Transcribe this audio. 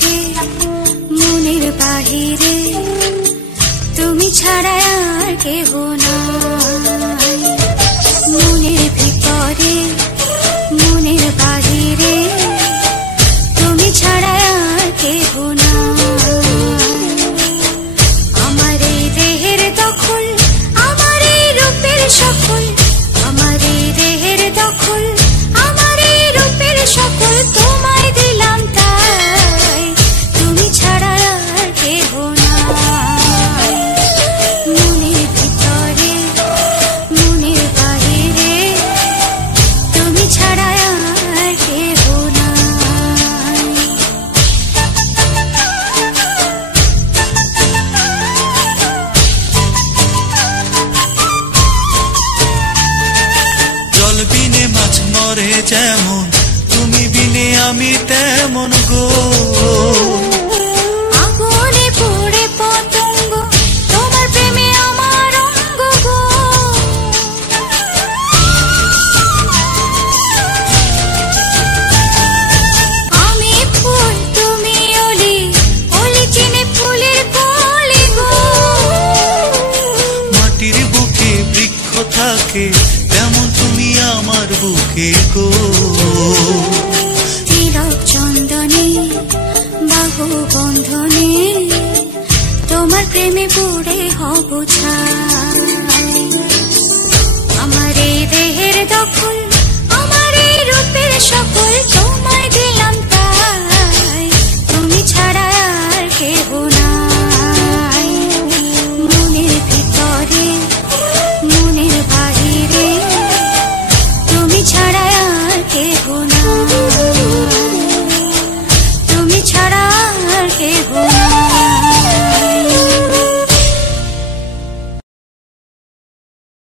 ভিতরে মনের বাহিরে তুমি ছাড়া আর কেহ নাই। মনের ভিতরে মনের বাহিরে তুমি ছাড়া আর কেহ নাই। আমার এই দেহের দখল, আমার এই রূপের সকল, আমার এই দেহের দখল, আমার এই রূপের সকল তোমায় দিলাম তাই, তুমি ছাড়া আর কেহ নাই। মনের ভিতরে মনের বাহিরে তুমি ছাড়া আর কেহ নাই। জল বিনে মাছ মরে যেমন, তুমি বিনে আমি তেমন গো। আগুনে পুড়ে পতঙ্গ, তোমার প্রেমে আমার অঙ্গ গো। আমি ফুল তুমি অলি, অলি চিনে ফুলের কলি গো। মাটির বুকে বৃক্ষ থাকে, তেমন তুমি আমার বুকে গো। তিলক চন্দনে বাহু বন্ধনে তোমার প্রেমে পড়ে হব ছাই। আমার এই দেহের দখল, আমার এই রূপের সকল